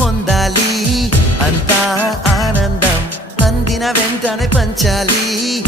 పొందాలి. అంతా ఆనందం అందిన వెంటనే పంచాలి.